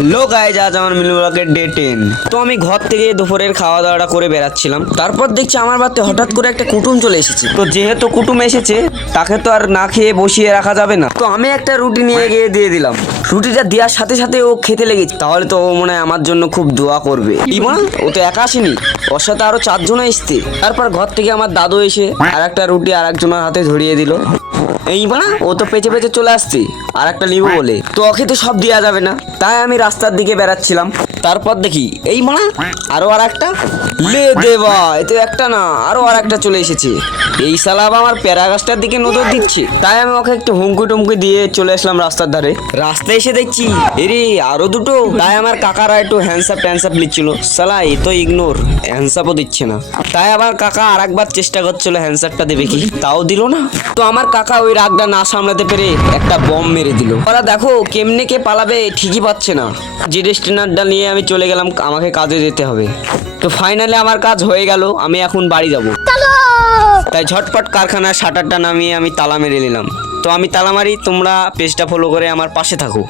Hello guys, আজ আমার মিলন ব্লগের ডে 10। তো আমি ঘর থেকে দুপুরের খাওয়া দাওয়াটা করে বেরাচ্ছিলাম, তারপর দেখছি আমার বাড়িতে হঠাৎ করে একটা কুটুম চলে এসেছে। তো যেহেতু কুটুম এসেছে, তাকে তো আর না খেয়ে বসিয়ে রাখা যাবে না। তো আমি একটা রুটি নিয়ে গিয়ে দিয়ে দিলাম। রুটিটা দেওয়ার সাথে সাথে ও খেতে লেগেছে। তাহলে তো ও মনে হয় আমার জন্য খুব দোয়া করবে। কি মা, ও তো একা আসেনি, ওর সাথে আরো 4 জন এসছে। তারপর ঘর থেকে আমার দাদু এসে আর একটা রুটি আর একজনের হাতে ধরিয়ে দিল। এই মা, ও তো পেঁচে পেঁচে চলে আসছে আর একটা নিবো বলে। তো ওকে তো সব দেওয়া যাবে না, তাই আমি রাস্তার দিকে বেড়াচ্ছিলাম। তারপর দেখি এই মা, আরো আর একটা লে দেবা, এতে একটা না আরো আর একটা চলে এসেছে। এই শালা আমার প্যারা গাছটার দিকে নজর দিচ্ছে। তাই আমি ওকে একটু হুমকি টুমকি দিয়ে চলে আসলাম রাস্তার ধারে। রাস্তায় এসে দেখছি এরে আরো দুটো। তাই আমার কাকারা একটু হ্যান্ডসাপ ট্যান্ডসাপ লিখছিল। শালা এ তো ইগনোর, হ্যান্ডসাপও দিচ্ছে না। তাই আবার কাকা আর একবার চেষ্টা করছিল হ্যান্ডসাপটা দেবে কি, তাও দিল না। তো আমার কাকা ওই রাগটা না সামলাতে পেরে একটা বম মেরে দিল। ওরা দেখো কেমনে কে পালাবে ঠিকই পাচ্ছে না। যে ডেস্টিনারটা নিয়ে আমি চলে গেলাম, আমাকে কাজে যেতে হবে। তো ফাইনালি আমার কাজ হয়ে গেল, আমি এখন বাড়ি যাব। তাই ঝটপট কারখানার শাটারটা নামিয়ে আমি তালা মেরে নিলাম। তো আমি তালা মারি, তোমরা পেজটা ফলো করে আমার পাশে থাকো।